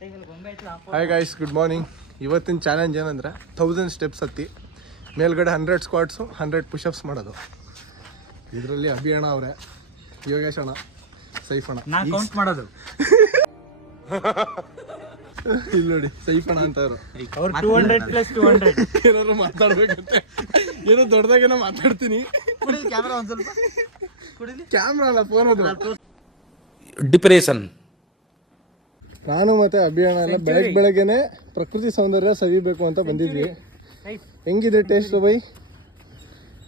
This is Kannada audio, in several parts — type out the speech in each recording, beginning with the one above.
Hi guys, good morning. ಇವತ್ತಿನ ಚಾಲೆಂಜ್ ಏನಂದರೆ 1000 ಸ್ಟೆಪ್ಸ್ ಹತ್ತಿ ಮೇಲ್ಗಡೆ 100 ಸ್ಕ್ವಾಟ್ಸು 100 ಪುಷಪ್ಸ್ ಮಾಡೋದು. ಇದರಲ್ಲಿ ಅಭಿ ಅಣ್ಣ ಅವರೇ, ಯೋಗೇಶ್ ಅಣ್ಣ, ಸೈಫ್ ಅಣ್ಣ. ನಾನು ಕೌಂಟ್ ಮಾಡೋದು ಇಲ್ಲಿ ನೋಡಿ, ಸೈಫ್ ಅಣ್ಣ ಅಂತವ್ರು. ಅವ್ರು 200 + 200 ಏನಾದ್ರು ಮಾತಾಡ್ಬೇಕಂತೆ, ಏನೋ ದೊಡ್ಡದಾಗೇನೋ ಮಾತಾಡ್ತೀನಿ. ಕ್ಯಾಮ್ರಾ ಒಂದು ಸ್ವಲ್ಪ ಕ್ಯಾಮ್ರಾ ಅಲ್ಲ, ಫೋನ್ ಅದು. ಡಿಪ್ರೆಷನ್. ನಾನು ಮತ್ತೆ ಅಭಿ ಅಣ್ಣ ಎಲ್ಲ ಬೆಳಗ್ಗೆನೆ ಪ್ರಕೃತಿ ಸೌಂದರ್ಯ ಸವಿಬೇಕು ಅಂತ ಬಂದಿದ್ವಿ. ಹೆಂಗಿದೆ ಟೇಸ್ಟ್ ಬೈ?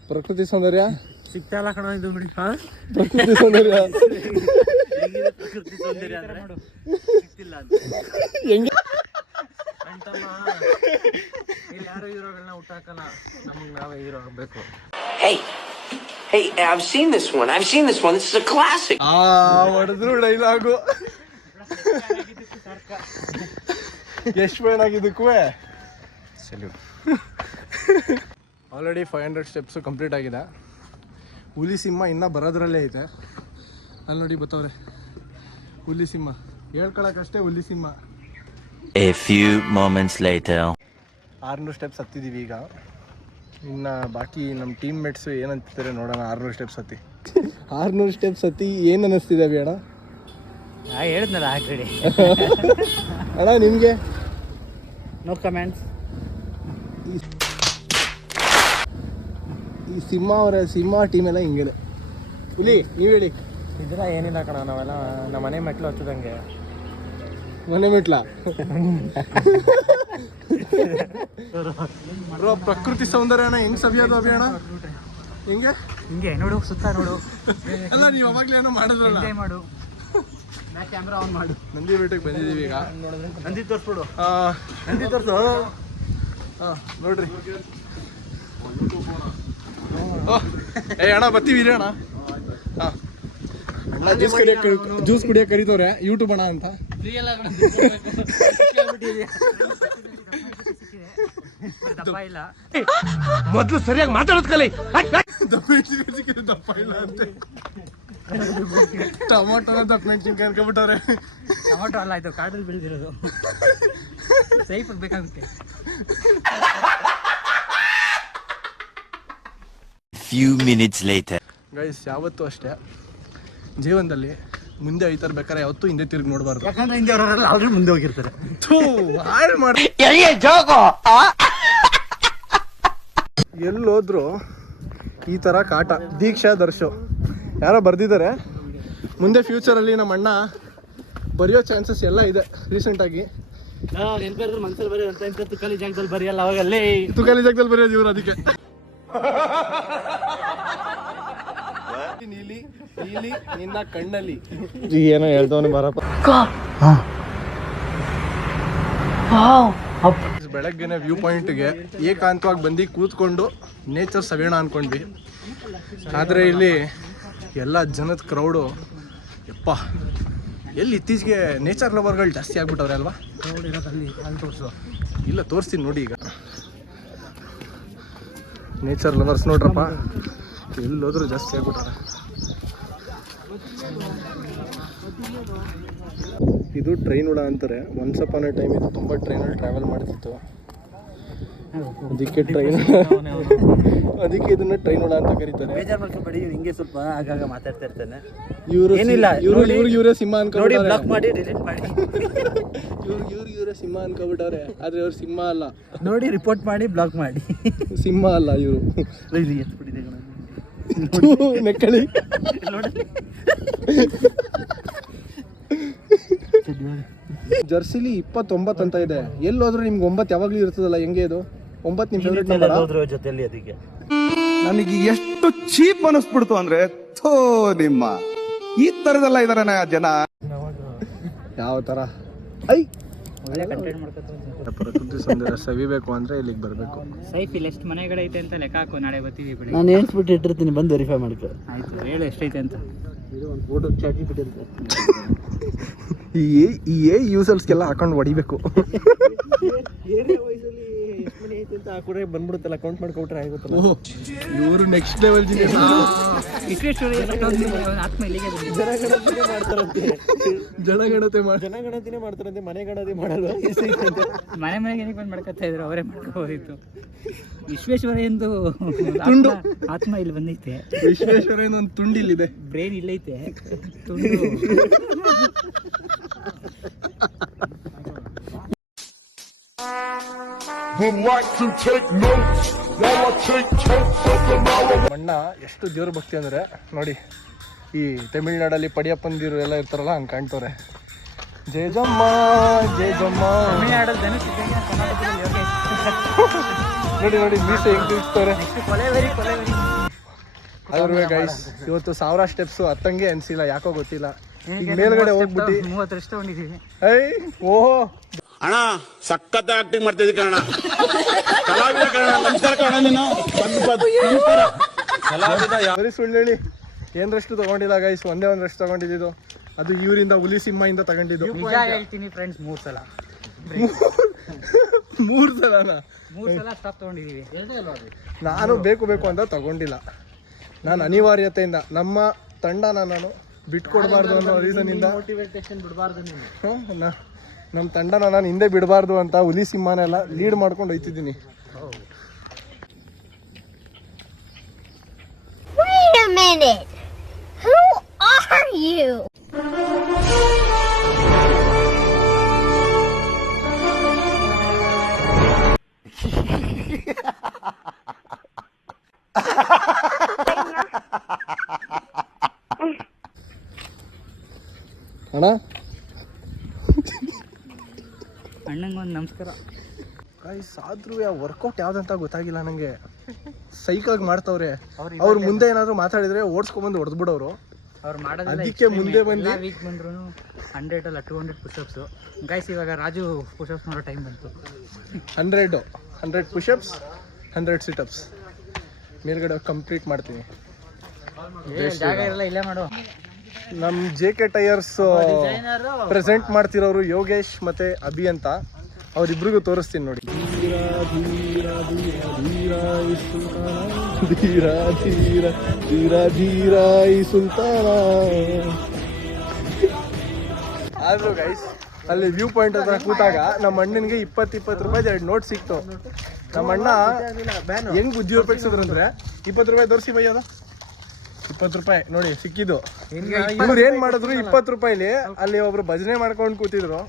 ಪ್ರಕೃತಿ ಸೌಂದರ್ಯ ಸಿಗ್ತಾ ಇಲ್ಲ ಕಣ ಇದು ಬಿಡಿ. ಪ್ರಕೃತಿ ಸೌಂದರ್ಯ ಪ್ರಕೃತಿ ಸೌಂದರ್ಯ ಅಂದ್ರೆ ಸಿಗ್ತಿಲ್ಲ ಅಂತ ಹೆಂಗೆ ಅಂತಮ್ಮ. ಇಲ್ಲಿ ಯಾರು ಹೀರೋಗಳನ್ನ ಹುಟ್ಟಾಕಲ್ಲ, ನಮಗೆ ನಾವೇ ಹೀರೋ ಆಗಬೇಕು. Hey, I've seen this one. This is a classic. ಹೊಡೆದ್ರು ಡೈಲಾಗು. ಎಷ್ಟು ಏನಾಗಿದ್ದಕ್ಕೂ ಸಲ್ಯೂಟ್. ಆಲ್ರೆಡಿ 500 ಸ್ಟೆಪ್ಸು ಕಂಪ್ಲೀಟ್ ಆಗಿದೆ. ಹುಲಿ ಸಿಂಹ ಇನ್ನೂ ಬರೋದ್ರಲ್ಲೇ ಐತೆ. ಅಲ್ಲಿ ನೋಡಿ ಬತ್ತವ್ರೆ ಹುಲಿ ಸಿಂಹ, ಹೇಳ್ಕೊಳಕ್ಕಷ್ಟೇ ಹುಲಿ ಸಿಂಹ. A few moments later. 600 steps ಹತ್ತಿದ್ದೀವಿ ಈಗ. ಇನ್ನು ಬಾಕಿ ನಮ್ಮ ಟೀಮ್ ಮೇಟ್ಸು ಏನಂತಿದ್ದಾರೆ ನೋಡೋಣ. 600 ಸ್ಟೆಪ್ಸ್ ಹತ್ತಿ 600 ಸ್ಟೆಪ್ಸ್ ಹತ್ತಿ ಏನು ಅನ್ನಿಸ್ತಿದೆ ಅಭಿ ಅಣ್ಣ? ಹೇಳಿದ್ನಲ್ಲ ಆಲ್ರೆಡಿ. ಅಣ್ಣ ನಿಮಗೆ? No comments. ಈ ಸಿಂಹ ಅವರ ಸಿಂಹ ಟೀಮ್ ಎಲ್ಲ ಹಿಂಗೇನೆ. ಹುಲಿ ನೀವು ಹೇಳಿ. ಇದರ ಏನಿಲ್ಲ ಕಣ, ನಾವೆಲ್ಲ ನಮ್ಮ ಮನೆ ಮೆಟ್ಲು ಹಚ್ಚದಂಗೆ. ಮನೆ ಮೆಟ್ಲ ಬ್ರೋ, ಪ್ರಕೃತಿ ಸೌಂದರ್ಯನ ಹೆಂಗ್ ಸವಿಯೋದು ಅಭಿ ಅಣ್ಣ? ಹೆಂಗೆ ಹಿಂಗೆ ನೋಡು, ಸುತ್ತ ನೋಡು. ಅಲ್ಲ, ನೀವು ಅವಾಗ್ಲೇ ಏನೋ ಮಾಡಿದ್ರಲ್ಲ. ಎಂಜಾಯ್ ಮಾಡು. ಕ್ಯಾಮ್ರಾ ಆನ್ ಮಾಡು. ನಂದಿ ಬೆಟ್ಟಕ್ಕೆ ಬಂದಿದ್ದೀವಿ ಈಗ. ನಂದಿ ತೋರಿಸ್ಬಿಡು. ನಂದಿ ತೋರಿಸು. ಹಾಂ ನೋಡ್ರಿ. ಏ ಅಣ್ಣ ಬರ್ತೀವಿ ಅಣ್ಣ. ಹಾಂ ಅಣ್ಣ ಜ್ಯೂಸ್ ಕುಡಿಯೋಕೆ ಕರೀತವ್ರೆ, ಯೂಟ್ಯೂಬ್ ಅಣ್ಣ ಅಂತ. ಮೊದಲು ಸರಿಯಾಗಿ ಮಾತಾಡೋದು ಕಲಿ. ದಪ್ಪ ಇಲ್ಲ ಅಂತೆ. ಟೊಮೊಟೊ ದಪ್ಪ ಮೆಣಸಿನ್ಕಾಯಿ ಅನ್ಕೊಬಿಟ್ಟವ್ರೆ. ಟೊಮೊಟೊ ಅಲ್ಲ, ಇದು ಕಾಡಲ್ಲಿ ಬೆಳೆದಿರೋದು. ಸೈಫ್ ಬೇಕಾಗುತ್ತೆ. Few minutes later. ಗೈಸ್, ಯಾವತ್ತೂ ಅಷ್ಟೇ ಜೀವನದಲ್ಲಿ ಮುಂದೆ ಐತರ್ಬೇಕಾರೆ ಯಾವತ್ತೂ ಹಿಂದೆ ತಿರುಗಿ ನೋಡಬಾರ್ದು. ಯಾಕಂದ್ರೆ ಹಿಂದೆ ಅವರೆಲ್ಲ ಆಲ್ರೆಡಿ ಮುಂದೆ ಹೋಗಿರ್ತಾರೆ. ಹಾಳು ಮಾಡಿ ಎಲ್ಲೋದ್ರು ಈ ಥರ ಕಾಟ. ದೀಕ್ಷಾ ದರ್ಶು ಯಾರೋ ಬರ್ದಿದ್ದಾರೆ. ಮುಂದೆ ಫ್ಯೂಚರಲ್ಲಿ ನಮ್ಮ ಅಣ್ಣ ಬರೆಯೋ ಚಾನ್ಸಸ್ ಎಲ್ಲ ಇದೆ. ರೀಸೆಂಟಾಗಿ ಮನ್ಸಲ್ಲಿ ಬರೀ ಅಂತ ತುಕಾಲಿ ಜಾಗದಲ್ಲಿ ಬರೆಯಲ್ಲ, ಅವಾಗಲ್ಲೇ ತುಕಾಲಿ ಜಾಗದಲ್ಲಿ ಬರೆಯೋದು ಇವ್ರು. ಅದಕ್ಕೆ ನೀಲಿ ನೀಲಿ ನಿನ್ನ ಕಣ್ಣಲ್ಲಿ ಏನೋ ಹೇಳ್ದವನು ಬರಪ್ಪ. ಬೆಳಗ್ಗೆನೆ ವ್ಯೂ ಪಾಯಿಂಟ್ಗೆ ಏಕಾಂತವಾಗಿ ಬಂದು ಕೂತ್ಕೊಂಡು ನೇಚರ್ ಸವಿಯೋಣ ಅಂದ್ಕೊಂಡ್ವಿ. ಆದರೆ ಇಲ್ಲಿ ಎಲ್ಲ ಜನದ ಕ್ರೌಡು ಯಪ್ಪ, ಎಲ್ಲಿ ಇತ್ತೀಚೆಗೆ ನೇಚರ್ ಲವರ್ಗಳು ಜಾಸ್ತಿ ಆಗ್ಬಿಟ್ಟವ್ರೆ ಅಲ್ವಾ? ಇಲ್ಲ, ತೋರಿಸ್ತೀನಿ ನೋಡಿ. ಈಗ ನೇಚರ್ ಲವರ್ಸ್ ನೋಡ್ರಪ್ಪ, ಎಲ್ಲೋದ್ರೂ ಜಾಸ್ತಿ ಆಗ್ಬಿಟ್ಟಾರೆ. ಇದು ಟ್ರೈನ್ ಉಡ ಅಂತಾರೆ. ಒನ್ಸ್ ಅಪಾನ್ ಎ ಟೈಮ್ ಇದು ತುಂಬ ಟ್ರೈನಲ್ಲಿ ಟ್ರಾವೆಲ್ ಮಾಡ್ತಿತ್ತು. ಅದಕ್ಕೆ ಇದನ್ನ ಟ್ರೈನ್ ಉಡ ಅಂತ ಕರೀತಾರೆ. ಬೇಜಾರು ಮಾಡ್ಕೊಬೇಡಿ, ಹಿಂಗೆ ಸ್ವಲ್ಪ ಆಗಾಗ ಮಾತಾಡ್ತಾ ಇರ್ತಾನೆ. ಇವರು ಏನಿಲ್ಲ, ಇವರೇ ಸಿಂಹ ನೋಡಿ, ಅನ್ಕೊಂಡ್ಬಿಟ್ಟಾರೆ. ಬ್ಲಾಕ್ ಮಾಡಿ ಡಿಲೀಟ್ ಮಾಡಿ. ಇವರೇ ಸಿಂಹ ಅನ್ಕೊಂಡ್ಬಿಟ್ಟಾರೆ, ಆದ್ರೆ ಅವ್ರು ಸಿಂಹ ಅಲ್ಲ. ನೋಡಿ, ರಿಪೋರ್ಟ್ ಮಾಡಿ, ಬ್ಲಾಕ್ ಮಾಡಿ. ಸಿಂಹ ಅಲ್ಲ ಇವರು. ಇಲ್ಲಿ ಎತ್ಬಿಟ್ಟಿದೆ ಕಣ. ನೆಕ್ಕಳಿ. ಜರ್ಸಿಲಿ 29 ಅಂತ ಇದೆ. ಎಲ್ಲೋದ್ರೂ ನಿಮ್ಗೆ 9 ಯಾವಾಗ್ಲೂ ಇರ್ತದಲ್ಲ, ಹೆಂಗೆ ಇದು 9 ನಿಮ್ ಫೇವ್ರೆಟ್ ನಂಬರ್? ಜೊತೆಲಿ ಅದಕ್ಕೆ ನನಗೆ ಎಷ್ಟು ಚೀಪ್ ಅನಿಸ್ಬಿಡ್ತು ಅಂದ್ರೆ, ಥೋ ನಿಮ್ಮ ಈ ತರದೆಲ್ಲ ಇದಾರೆ ಜನ. ಯಾವ ತರ ಪ್ರಕೃತಿ ಸೌಂದರ್ಯ ಸವಿಬೇಕು ಅಂದ್ರೆ ಇಲ್ಲಿಗೆ ಬರಬೇಕು. ಸೈಫ್ ಇಲ್ಲಿ ಎಷ್ಟು ಮನೆಗಳೈತೆ ಅಂತ ಲೆಕ್ಕ ಹಾಕು, ನಾಳೆ ಬರ್ತೀವಿ. ನಾನು ಎಣಿಸ್ಬಿಟ್ಟು ಇಟ್ಟಿರ್ತೀನಿ, ಬಂದು ವೆರಿಫೈ ಮಾಡ್ಕೊ. ಆಯ್ತು, ಹೇಳು ಎಷ್ಟೈತೆ ಅಂತ. ಒಂದು ಫೋಟೋ ಚಾಟಿ ಬಿಟ್ಟಿರ್ತೀನಿ. ಈ ಯೂಸಲ್ಸ್ಗೆಲ್ಲ ಹಾಕೊಂಡು ಹೊಡಿಬೇಕು. ಅಂತ ಆ ಕೂಡ ಬಂದ್ಬಿಡುತ್ತಲ್ಲ ಕೌಂಟ್ ಮಾಡ್ಕೊಟ್ರೆ ಆಗುತ್ತಲ್ಲ. ಓಹ್ ಇವರು ನೆಕ್ಸ್ಟ್ ಲೆವೆಲ್ ಆತ್ಮ ಇಲ್ಲಿಗೆ ಬಂದಿದೆ. ಜನಗಣತಿನೇ ಮಾಡ್ತಾರಂತೆ. ಜನಗಣತೆ ಮಾಡ್ತಾರಂತೆ, ಮನೆ ಗಣತಿ ಮಾಡಲ್ವ? ಮನೆ ಮನೆಗೆ ಏನಕ್ಕೆ ಬಂದು ಮಾಡ್ಕೊತಾ ಇದ್ರು, ಅವರೇ ಮಾಡ್ಕೋಬೋದಿತ್ತು. ವಿಶ್ವೇಶ್ವರ ಎಂದು ತುಂಡು. ಆತ್ಮ ಇಲ್ಲಿ ಬಂದೈತೆ, ವಿಶ್ವೇಶ್ವರಯ್ಯನ ಒಂದು ತುಂಡಿಲ್ಲಿದೆ. ಬ್ರೈನ್ ಇಲ್ಲೈತೆ, ತುಂಡು. ಅಣ್ಣ ಎಷ್ಟು ದೇವ್ರ ಭಕ್ತಿ ಅಂದ್ರೆ ನೋಡಿ, ಈ ತಮಿಳ್ನಾಡಲ್ಲಿ ಪಡಿಯಪ್ಪಂದಿರು ಎಲ್ಲ ಇರ್ತಾರಲ್ಲ ಹಂಗೆ ಕಾಣ್ತವ್ರೆ. ಜಯ ಜಮ್ಮ ಜಯ ಜಮ್ಮ. ತಮಿಳ್ನಾಡಲ್ಲಿ ಧನುಷ್ ಇದ್ದಂಗೆ ಕರ್ನಾಟಕದಲ್ಲಿ ಯೋಗೇಶ್. ನೋಡಿ ಮೀಸೆ ಹೆಂಗ್ ತಿರ್ಸ್ತಾರೆ. ಕೊಲೆವೆರಿ. ಅದ್ರ ಗೈಸ್ ಇವತ್ತು 1000 ಸ್ಟೆಪ್ಸು ಹತ್ತಂಗೆ ಅನ್ಸಿಲ್ಲ, ಯಾಕೋ ಗೊತ್ತಿಲ್ಲ. ಈಗ ಮೇಲ್ಗಡೆ ಹೋಗ್ಬಿಟ್ಟು 30 ವರ್ಷ ತಗೊಂಡಿದ್ದೀವಿ. ಓಹೋ ಅಣ್ಣ ಸಖತ್ ಆಕ್ಟಿಂಗ್ ಮಾಡ್ತಿದ್ದಿ ಕಣ, ಕಲಾವಿದ ಕಣ. ನಮಸ್ಕಾರ ಕಣ, ನೀನು ಬರೀ ಸುಳ್ಳು ಹೇಳಿ ಏನ್ ರೆಸ್ಟ್ ತಗೊಂಡಿಲ್ಲ ಗೈಸ್, ಒಂದೇ ಒಂದು ರೆಸ್ಟ್ ತಗೊಂಡಿದ್ದು. ಅದು ಇವರಿಂದ ಹುಲಿ ಸಿಂಹದಿಂದ ತಗೊಂಡಿದ್ದು. ನಿಜ ಹೇಳ್ತೀನಿ ಫ್ರೆಂಡ್ಸ್, 3 ಸಲ 3 ಸಲನಾ? 3 ಸಲ ಸ್ಟಾಪ್ ತಗೊಂಡಿದ್ದೀವಿ. ನಾನು ಬೇಕು ಅಂತ ತಗೊಂಡಿಲ್ಲ, ನಾನು ಅನಿವಾರ್ಯತೆಯಿಂದ. ನಮ್ಮ ತಂಡನ ನಾನು ಬಿಟ್ಕೊಡ್ಬಾರ್ದು ಅನ್ನೋ ರೀಸನ್ನಿಂದ, ನಮ್ಮ ತಂಡನ ನಾನು ಹಿಂದೆ ಬಿಡಬಾರ್ದು ಅಂತ ಹುಲಿ ಸಿಂಹನೆಲ್ಲ ಲೀಡ್ ಮಾಡ್ಕೊಂಡು ಹೋಯ್ತಿದ್ದೀನಿ. Wait a minute. Who are you? ಅಣ್ಣ ಅಣ್ಣಂಗೊಂದು ನಮಸ್ಕಾರ. ಗೈಸ್ ಆದ್ರೂ ವರ್ಕೌಟ್ ಯಾವ್ದಂತ ಗೊತ್ತಾಗಿಲ್ಲ ನನಗೆ. ಸೈಕಾಗಿ ಮಾಡ್ತವ್ರೆ. ಅವ್ರು ಮುಂದೆ ಏನಾದ್ರು ಮಾತಾಡಿದ್ರೆ ಓಡಿಸ್ಕೊಂಡ್ಬಂದು ಹೊಡೆದ್ಬಿಡೋರು. ಅವ್ರು ಮಾಡೋದಿಲ್ಲ. ಅದಕ್ಕೆ ಮುಂದೆ ಬಂದು ವೀಕ್ ಬಂದ್ರು 100 ಅಲ್ಲ 200 ಪುಷಪ್ಸ್. ಗೈಸ್ ಇವಾಗ ರಾಜು ಪುಷಪ್ಸ್ ಮಾಡೋ ಟೈಮ್ ಬಂತು. 100 ಪುಷಪ್ಸ್ 100 ಸಿಟಪ್ಸ್ ಮೇಲ್ಗಡೆ ಕಂಪ್ಲೀಟ್ ಮಾಡ್ತೀನಿ. ಜಾಗ ಇರಲ್ಲ, ಇಲ್ಲೇ ಮಾಡು. ನಮ್ಮ JK ಟೈರ್ಸ್ ಪ್ರೆಸೆಂಟ್ ಮಾಡ್ತಿರೋರು ಯೋಗೇಶ್ ಮತ್ತೆ ಅಭಿ ಅಂತ, ಅವರಿಬ್ರಿಗೂ ತೋರಿಸ್ತೀನಿ ನೋಡಿ. ಧೀರ ಧೀರ ಧೀರ ಧೀರ ಈ ಸುಲ್ತಾನ. ಆದ್ರೂ ಗೈಸ್ ಅಲ್ಲಿ ವ್ಯೂ ಪಾಯಿಂಟ್ ಹತ್ರ ಕೂತಾಗ ನಮ್ಮ ಅಣ್ಣನಿಗೆ 20 ರೂಪಾಯಿ 2 ನೋಟ್ ಸಿಕ್ತು. ನಮ್ಮ ಅಣ್ಣ ಹೆಂಗ್ ಬುದ್ಧಿ ಉಪಯೋಗಿಸಿದ್ರು ಅಂದ್ರೆ 20 ರೂಪಾಯಿ ತೋರಿಸಿ ಬೈ, ಅದ 20 ರೂಪಾಯಿ ನೋಡಿ ಸಿಕ್ಕಿದ್ದು. ಇವ್ರು ಏನ್ ಮಾಡಿದ್ರು 20 ರೂಪಾಯಿಲಿ ಅಲ್ಲಿ ಒಬ್ರು ಭಜನೆ ಮಾಡ್ಕೊಂಡು ಕೂತಿದ್ರು.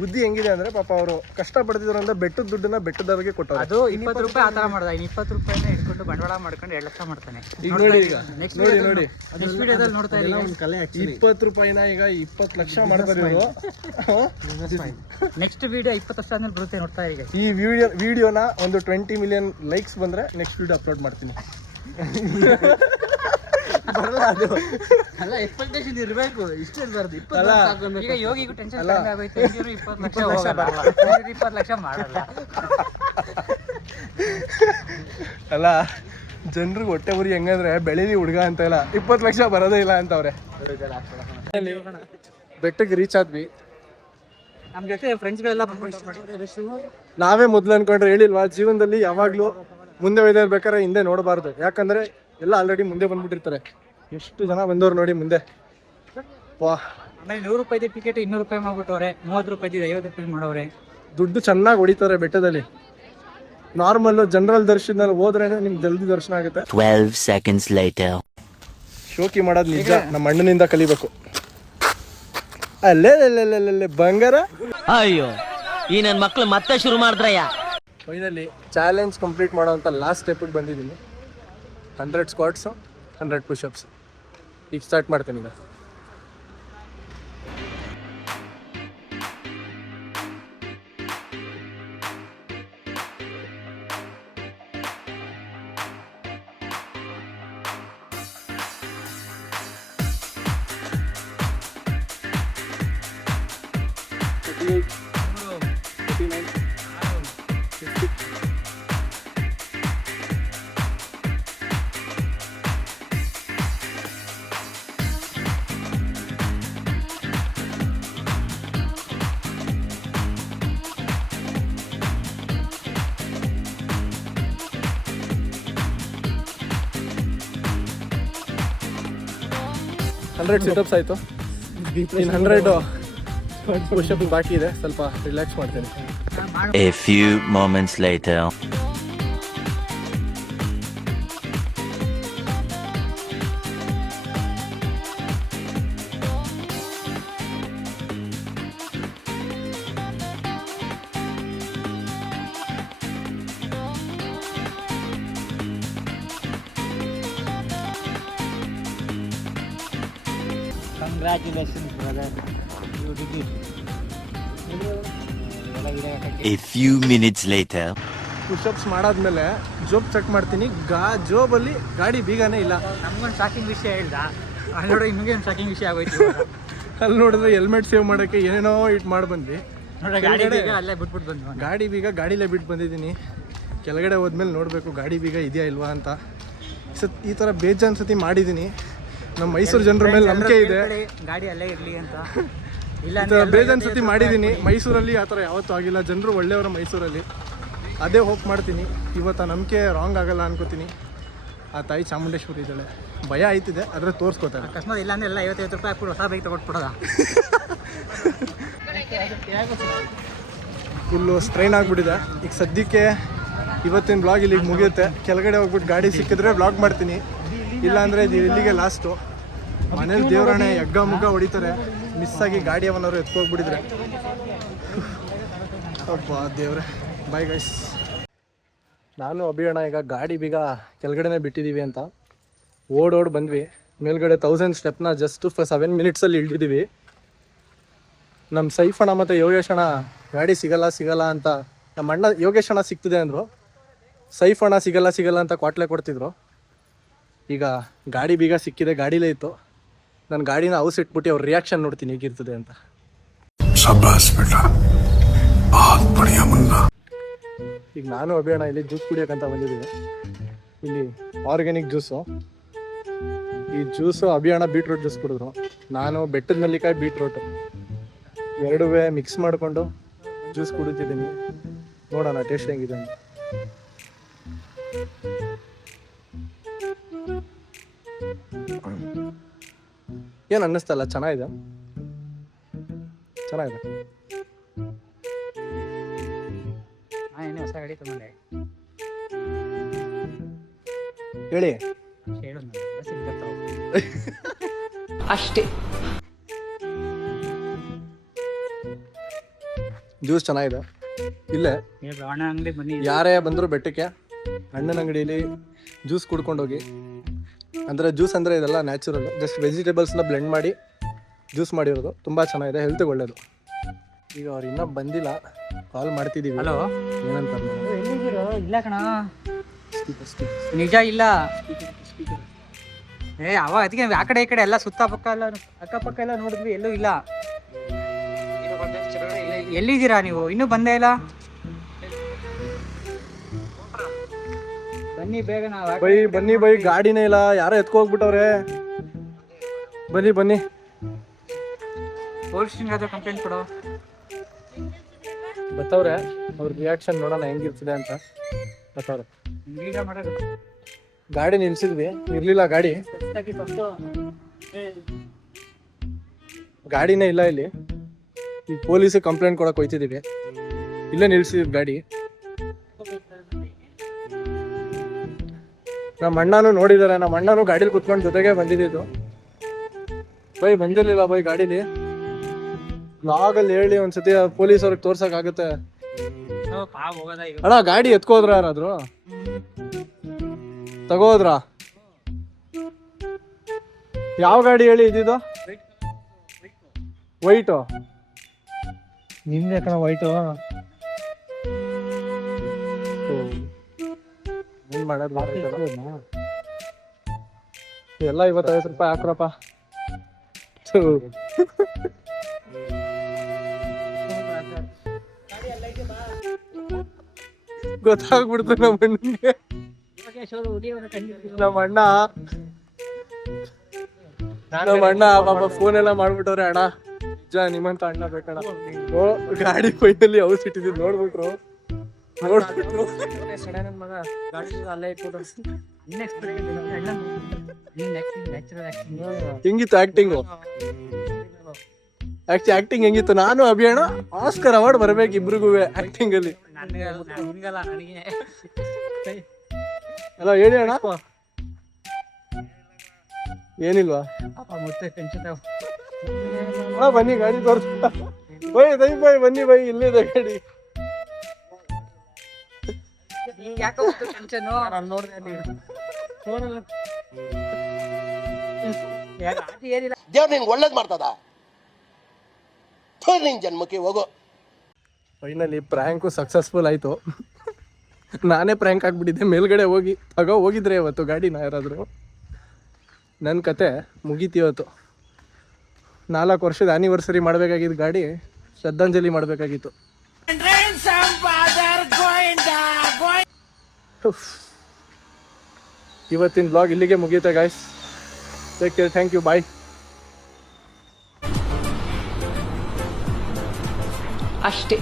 ಬುದ್ಧಿ ಹೆಂಗಿದೆ ಅಂದ್ರೆ ಪಾಪ ಅವರು ಕಷ್ಟ ಪಡ್ತಿದ್ರು ಅಂದ್ರೆ ಬೆಟ್ಟದ ದುಡ್ಡನ್ನ ಬೆಟ್ಟದವರಿಗೆ ಕೊಟ್ಟರು. ಅದು 20 ರೂಪಾಯಿ ಆತರ ಮಾಡ್ದ. 20 ರೂಪಾಯಿನ ಇಟ್ಕೊಂಡು ಬಂಡವಾಳ ಮಾಡ್ಕೊಂಡು 2 ಲಕ್ಷ ಮಾಡ್ತಾನೆ. ಈಗ ನೋಡಿ, ಈಗ ನೋಡಿ ನೆಕ್ಸ್ಟ್ ವಿಡಿಯೋದಲ್ಲಿ ನೋಡ್ತಾ ಇದ್ದೀವಿ. 20 ರೂಪಾಯಿನ ಈಗ 20 ಲಕ್ಷ ಮಾಡ್ತಾರೆ ಇವರು. ನೆಕ್ಸ್ಟ್ ವಿಡಿಯೋ 20 ವರ್ಷ ಆದ್ಮೇಲೆ ಬರುತ್ತೆ, ನೋಡ್ತಾ ಈಗ. ಈ ವಿಡಿಯೋನ ಒಂದು 20 ಮಿಲಿಯನ್ ಲೈಕ್ಸ್ ಬಂದ್ರೆ ನೆಕ್ಸ್ಟ್ ವಿಡಿಯೋ ಅಪ್ಲೋಡ್ ಮಾಡ್ತೀನಿ. ಬರಲ್ಲ ಅದು. ಅಲ್ಲ ಎಕ್ಸ್ಪೆಕ್ಟೇಷನ್ ಇರಬೇಕು, ಇಷ್ಟ ಇರಬಾರ್ದು. 20 ಈಗ ಯೋಗಿಗೂ ಟೆನ್ಷನ್ ಕಡಿಮೆ ಆಗೋಯ್ತು. 20 ಲಕ್ಷ ಬರಲ್ಲ, 20 ಲಕ್ಷ ಮಾಡಲ್ಲ. ಅಲ್ಲ ಜನರಿಗೆ ಹೊಟ್ಟೆ ಉರಿ ಹೆಂಗಂದ್ರೆ ಬೆಳೀಲಿ ಹುಡುಗ ಅಂತ ಇಲ್ಲ, 20 ಲಕ್ಷ ಬರೋದೇ ಇಲ್ಲ ಅಂತವ್ರೆ. ಬೆಟ್ಟಕ್ಕೆ ರೀಚ್ ಆದ್ವಿ. ನಮ್ಮ ಜೊತೆ ಫ್ರೆಂಡ್ಸ್ಗಳೆಲ್ಲ ನಾವೇ ಮೊದ್ಲು ಅನ್ಕೊಂಡ್ರೆ ಹೇಳಿಲ್ವಾ, ಜೀವನದಲ್ಲಿ ಯಾವಾಗ್ಲೂ ಮುಂದೆ ಒಯ್ದಿರ್ಬೇಕಾದ್ರೆ ಹಿಂದೆ ನೋಡಬಾರ್ದು. ಯಾಕಂದ್ರೆ ಎಲ್ಲ ಆಲ್ರೆಡಿ ಮುಂದೆ ಬಂದ್ಬಿಟ್ಟಿರ್ತಾರೆ. ಎಷ್ಟು ಜನ ಬಂದವ್ರು ನೋಡಿ ಮುಂದೆ. ವಾ, ಆಮೇಲೆ 100 ರೂಪಾಯಿ ಟಿಕೆಟ್ 200 ರೂಪಾಯಿ ಮಾಡ್ಬಿಟ್ಟವ್ರೆ, 30 ರೂಪಾಯಿ 50 ರೂಪಾಯಿ ಮಾಡವ್ರೆ. ದುಡ್ಡು ಚೆನ್ನಾಗಿ ಹೊಡಿತಾರೆ ಬೆಟ್ಟದಲ್ಲಿ. ನಾರ್ಮಲ್ ಜನರಲ್ ದರ್ಶನದಲ್ಲಿ ಹೋದ್ರೆ ನಿಮ್ಗೆ ಜಲ್ದಿ ದರ್ಶನ ಆಗುತ್ತೆ. 12 seconds later. ಶೋಕಿ ಮಾಡೋದು ನಿಜ ನಮ್ಮ ಅಣ್ಣನಿಂದ ಕಲಿಬೇಕು. ಅಲ್ಲೇ ಬಂಗಾರ. ಅಯ್ಯೋ ಈ ನನ್ನ ಮಕ್ಳು ಮತ್ತೆ ಶುರು ಮಾಡಿದ್ರಯ್ಯ. ಫೈನಲಿ ಚಾಲೆಂಜ್ ಕಂಪ್ಲೀಟ್ ಮಾಡೋಂಥ ಲಾಸ್ಟ್ ಸ್ಟೆಪ್ಗೆ ಬಂದಿದ್ದೀನಿ. 100 ಸ್ಕ್ವಾಟ್ಸು 100 ಪುಷಪ್ಸ್. ಈಗ ಸ್ಟಾರ್ಟ್ ಮಾಡ್ತೀನಿ. ಈಗ 100 ಸಿಟಪ್ಸ್ ಆಯಿತು. ಇನ್ನು 100 ಪುಷಪ್ ಬಾಕಿ ಇದೆ. ಸ್ವಲ್ಪ ರಿಲ್ಯಾಕ್ಸ್ ಮಾಡ್ತೀನಿ. A few moments later. Congratulations brother, you did it. A few minutes later. Pushups ಮಾಡಾದ್ಮೇಲೆ ಜೋಬ್ ಚೆಕ್ ಮಾಡ್ತೀನಿ. ಜೋಬಲ್ಲಿ ಗಾಡಿ ಬೀಗನೇ ಇಲ್ಲ. ನಮ್ಗೊಂದು ಶಾಕಿಂಗ್ ವಿಷಯ ಹೇಳ್ದ, ಅಲ್ಲಿ ನೋಡೋ ನಿಮಗೆ ಒಂದು ಶಾಕಿಂಗ್ ವಿಷಯ ಆಗೋಯ್ತು. ಅಲ್ಲಿ ನೋಡಿದ್ರೆ ಹೆಲ್ಮೆಟ್ ಸೇವ್ ಮಾಡೋಕ್ಕೆ ಏನೇನೋ ಇಟ್ ಮಾಡಿ ಬಂದ್ವಿ. ಗಾಡಿ ಬೀಗ ಅಲ್ಲೇ ಬಿಟ್ಬಿಟ್ಟು ಬಂದ್ವಿ. ಗಾಡಿ ಬೀಗ ಗಾಡಿಲೇ ಬಿಟ್ಟು ಬಂದಿದ್ದೀನಿ. ಕೆಳಗಡೆ ಹೋದ್ಮೇಲೆ ನೋಡಬೇಕು ಗಾಡಿ ಬೀಗ ಇದೆಯಾ ಇಲ್ವಾ ಅಂತ. ಈ ಥರ ಬೇಜಾನ್ ಸತಿ ಮಾಡಿದ್ದೀನಿ. ನಮ್ಮ ಮೈಸೂರು ಜನರ ಮೇಲೆ ನಂಬಿಕೆ ಇದೆ. ಗಾಡಿ ಅಲ್ಲೇ ಇರಲಿ ಅಂತ. ಇಲ್ಲ ಬೇಜಾನ್ ಸತಿ ಮಾಡಿದ್ದೀನಿ. ಮೈಸೂರಲ್ಲಿ ಆ ಥರ ಯಾವತ್ತೂ ಆಗಿಲ್ಲ. ಜನರು ಒಳ್ಳೆಯವರು ಮೈಸೂರಲ್ಲಿ. ಅದೇ ಹೋಪ್ ಮಾಡ್ತೀನಿ ಇವತ್ತು ಆ ನಂಬಿಕೆ ರಾಂಗ್ ಆಗಲ್ಲ ಅನ್ಕೋತೀನಿ. ಆ ತಾಯಿ ಚಾಮುಂಡೇಶ್ವರಿ ಇದ್ದಾಳೆ. ಭಯ ಆಯ್ತಿದೆ, ಆದರೆ ತೋರಿಸ್ಕೋತಾಳೆ. ಅಕಸ್ಮಾತ್ ಇಲ್ಲ ಅಂದ್ರೆ ಎಲ್ಲ 50 ರೂಪಾಯಿ ಹಾಕ್ಬಿಟ್ಟು ಹೊಸ ಬೈಕ್ ತಗೊಟ್ಬಿಡೋದ. ಫುಲ್ಲು ಸ್ಟ್ರೈನ್ ಆಗಿಬಿಟ್ಟಿದೆ. ಈಗ ಸದ್ಯಕ್ಕೆ ಇವತ್ತಿನ ಬ್ಲಾಗ್ ಇಲ್ಲಿಗೆ ಮುಗಿಯುತ್ತೆ. ಕೆಳಗಡೆ ಹೋಗ್ಬಿಟ್ಟು ಗಾಡಿ ಸಿಕ್ಕಿದ್ರೆ ಬ್ಲಾಗ್ ಮಾಡ್ತೀನಿ, ಇಲ್ಲಾಂದರೆ ಇದು ಇಲ್ಲಿಗೆ ಲಾಸ್ಟು. ಮನೇಲಿ ದೇವರಾಣೆ ಯಗ್ಗ ಮುಗ್ಗ ಹೊಡಿತಾರೆ. ಮಿಸ್ಸಾಗಿ ಗಾಡಿ ಅವನವರು ಎತ್ಕೋಗ್ಬಿಟ್ಟಿದ್ರೆ ಅಪ್ಪ ದೇವ್ರೆ. Bye guys. ನಾನು ಅಭಿಯಣ್ಣ ಈಗ ಗಾಡಿ ಬೀಗ ಕೆಳಗಡೆನೇ ಬಿಟ್ಟಿದ್ದೀವಿ ಅಂತ ಓಡೋಡ್ ಬಂದ್ವಿ. ಮೇಲ್ಗಡೆ 1000 ಸ್ಟೆಪ್ನ ಜಸ್ಟ್ 7 ಮಿನಿಟ್ಸಲ್ಲಿ ಇಳಿದಿದ್ದೀವಿ. ನಮ್ಮ ಸೈಫಣ್ಣ ಮತ್ತು ಯೋಗೇಶಣ್ಣ ಗಾಡಿ ಸಿಗಲ್ಲ ಅಂತ ನಮ್ಮ ಅಣ್ಣ ಯೋಗೇಶಣ್ಣ ಸಿಗ್ತಿದೆ ಅಂದರು. ಸೈಫಣ್ಣ ಸಿಗಲ್ಲ ಅಂತ ಕ್ವಾಟ್ಲೆ ಕೊಡ್ತಿದ್ರು. ಈಗ ಗಾಡಿ ಬೀಗ ಸಿಕ್ಕಿದೆ, ಗಾಡಿಲೇ ಇತ್ತು. ನನ್ನ ಗಾಡಿನ ಹೌಸ್ ಇಟ್ಬಿಟ್ಟು ಅವ್ರ ರಿಯಾಕ್ಷನ್ ನೋಡ್ತೀನಿ ಹೇಗಿರ್ತದೆ ಅಂತ. ಈಗ ನಾನು ಅಭಿಯಣ್ಣ ಇಲ್ಲಿ ಜ್ಯೂಸ್ ಕುಡಿಯೋಕ್ಕಂತ ಬಂದಿದ್ದೀವಿ. ಇಲ್ಲಿ ಆರ್ಗ್ಯಾನಿಕ್ ಜ್ಯೂಸು. ಈ ಜ್ಯೂಸು ಅಭಿಯಣ್ಣ ಬೀಟ್ರೂಟ್ ಜ್ಯೂಸ್ ಕುಡಿದ್ರು, ನಾನು ಬೆಟ್ಟದ ನೆಲ್ಲಿಕಾಯಿ ಬೀಟ್ರೂಟು ಎರಡೂ ಮಿಕ್ಸ್ ಮಾಡಿಕೊಂಡು ಜ್ಯೂಸ್ ಕುಡಿತಿದ್ದೀನಿ. ನೋಡೋಣ ಟೇಸ್ಟ್ ಹೆಂಗಿದೆ ಅಂತ. ಏನು ಅನ್ನಿಸ್ತಲ್ಲ, ಚೆನ್ನಾಗಿದೆ. ಹೊಸ ಗಾಡಿ ತಗೊಂಡೆ ಹೇಳಿ. ಅಷ್ಟೇ. ಜ್ಯೂಸ್ ಚೆನ್ನಾಗಿದೆ. ಇಲ್ಲೇ ಅಣ್ಣ ಅಂಗಡಿ ಬನ್ನಿ, ಯಾರೇ ಬಂದರೂ ಬೆಟ್ಟಕ್ಕೆ ಅಣ್ಣನ ಅಂಗಡಿಯಲ್ಲಿ ಜ್ಯೂಸ್ ಕುಡ್ಕೊಂಡೋಗಿ. ಅಂದರೆ ಜ್ಯೂಸ್ ಅಂದರೆ ಇದೆಲ್ಲ ನ್ಯಾಚುರಲ್, ಜಸ್ಟ್ ವೆಜಿಟೇಬಲ್ಸ್ನ ಬ್ಲೆಂಡ್ ಮಾಡಿ ಜ್ಯೂಸ್ ಮಾಡಿರೋದು. ತುಂಬ ಚೆನ್ನಾಗಿದೆ, ಹೆಲ್ತಿಗೆ ಒಳ್ಳೆಯದು. ಈಗ ಅವ್ರು ಇನ್ನೂ ಬಂದಿಲ್ಲ, ಕಾಲ್ ಮಾಡ್ತಿದ್ದೀವಿ. ಹಲೋ ಏನಂತಾರೆ? ಎಲ್ಲಿದ್ದೀರೋ? ಇಲ್ಲ ಕಣ, ನಿಜ ಇಲ್ಲ. ಅವ ಅದಕ್ಕೆ ಆ ಕಡೆ ಈ ಕಡೆ ಎಲ್ಲ ಸುತ್ತಪಕ್ಕ ಎಲ್ಲ ಅಕ್ಕಪಕ್ಕ ಎಲ್ಲ ನೋಡಿದ್ವಿ, ಎಲ್ಲೂ ಇಲ್ಲ. ಎಲ್ಲಿದ್ದೀರಾ ನೀವು? ಇನ್ನೂ ಬಂದೇ ಇಲ್ಲ. ಬನ್ನಿ ಬೇಗ. ಬನ್ನಿ ಬೈ, ಗಾಡಿನೇ ಇಲ್ಲ, ಯಾರೋ ಎತ್ಕೋಗ್ಬಿಟ್ಟವ್ರೆ. ಬನ್ನಿ ಪೊಲೀಸ್ ಸ್ಟೇಷನ್ಗೆ ಕಂಪ್ಲೇಂಟ್ ಕೊಡೋ. ಬತ್ತವ್ರೆ, ಅವ್ರ ರಿಯಾಕ್ಷನ್ ನೋಡೋಣ ಹೆಂಗಿರ್ತದೆ ಅಂತ. ಬತ್ತವ್ರೆ. ಗಾಡಿ ನಿಲ್ಸಿದ್ವಿ, ಇರ್ಲಿಲ್ಲ ಗಾಡಿನೇ ಇಲ್ಲ ಇಲ್ಲಿ. ಈ ಪೊಲೀಸಿಗೆ ಕಂಪ್ಲೇಂಟ್ ಕೊಡಕ್ಕೆ ಹೋಯ್ತಿದ್ದೀವಿ. ಇಲ್ಲೇ ನಿಲ್ಸಿದ್ವಿ ಗಾಡಿ. ನಮ್ಮ ಅಣ್ಣನೂ ನೋಡಿದ್ದಾರೆ. ನಮ್ಮ ಅಣ್ಣನೂ ಗಾಡೀಲಿ ಕುತ್ಕೊಂಡು ಜೊತೆಗೆ ಬಂದಿದ್ದು. ಬೈ ಬಂದಿರ್ಲಿಲ್ಲ ಬೈ ಗಾಡೀಲಿ. ಬ್ಲಾಗಲ್ಲಿ ಹೇಳಿ ಒಂದ್ಸತಿ ಪೊಲೀಸ್ ಅವ್ರಿಗೆ ತೋರ್ಸಕ್ಕಾಗುತ್ತೆ. ಅಣ್ಣ ಗಾಡಿ ಎತ್ಕೋದ್ರ ಯಾರಾದ್ರು? ತಗೋದ್ರ? ಯಾವ ಗಾಡಿ ಹೇಳಿ ಇದ್ದಿದ್ದು? ವೈಟು. ನಿಮ್ದೆ ಕಣ ವೈಟು. ಏನ್ ಮಾಡೋದು ಎಲ್ಲ 50 ರೂಪಾಯಿ ಹಾಕ್ರಪ್ಪ. ಗೊತ್ತಾಗ್ಬಿಡ್ತು ನಮ್ಮ ಅಣ್ಣನಿಗೆ. ನಮ್ಮ ಅಣ್ಣ ಪಾಪ ಫೋನ್ ಎಲ್ಲ ಮಾಡ್ಬಿಟ್ಟವ್ರೆ. ಅಣ್ಣ ನಿಜ ನಿಮ್ಮಂತ ಅಣ್ಣ ಬೇಕಣ್ಣ. ಓ ಗಾಡಿ ಫೈನಲ್ಲಿ ಔಸ್ ಇಟ್ಟಿದ್ದು ನೋಡ್ಬಿಟ್ರು. Natural acting. ಹೆಂಗಿತ್ತು ಆಕ್ಟಿಂಗು? ಆಕ್ಟಿಂಗ್ ಹೆಂಗಿತ್ತು? ನಾನು ಅಭಿಯಾಣ ಆಸ್ಕರ್ ಅವಾರ್ಡ್ ಬರ್ಬೇಕು ಇಬ್ರಿಗೂ ಆಕ್ಟಿಂಗ್ ಅಲ್ಲಿ. ನನಗಲ್ಲ, ನನಗೆ ಅಲ್ಲ ಹೇಳಿ ಅಣ್ಣ. ಏನಿಲ್ವಾ? ಮತ್ತೆ ಟೆನ್ಷನ್ ಬನ್ನಿ ಗಾಡಿ ತೋರಿಸ್ತಾ ಬೈ ಬನ್ನಿ ಬೈ, ಇಲ್ಲಿದೆ ಗಾಡಿ. ಯಾಕೋ ಟೆನ್ಷನ್ ನೋಡಿದೆ ಏನಿಲ್ಲ. ದೇವ್ರು ನಿನ್ಗೆ ಒಳ್ಳೇದ್ ಮಾಡ್ತದ, ನಿನ್ ಜನ್ಮಕ್ಕೆ ಹೋಗೋ. ಫೈನಲಿ ಪ್ರ್ಯಾಂಕು ಸಕ್ಸಸ್ಫುಲ್ ಆಯಿತು. ನಾನೇ ಪ್ರ್ಯಾಂಕ್ ಆಗಿಬಿಟ್ಟಿದ್ದೆ ಮೇಲ್ಗಡೆ ಹೋಗಿ ಹೋಗಿದ್ರೆ ಇವತ್ತು ಗಾಡಿನ ಯಾರಾದರೂ. ನನ್ನ ಕತೆ ಮುಗೀತು ಇವತ್ತು. 4 ವರ್ಷದ ಆ್ಯನಿವರ್ಸರಿ ಮಾಡಬೇಕಾಗಿದ್ದು ಗಾಡಿ ಶ್ರದ್ಧಾಂಜಲಿ ಮಾಡಬೇಕಾಗಿತ್ತು. ಇವತ್ತಿನ ಬ್ಲಾಗ್ ಇಲ್ಲಿಗೆ ಮುಗಿಯುತ್ತೆ guys. Take care, thank you, bye. ಅಷ್ಟೇ.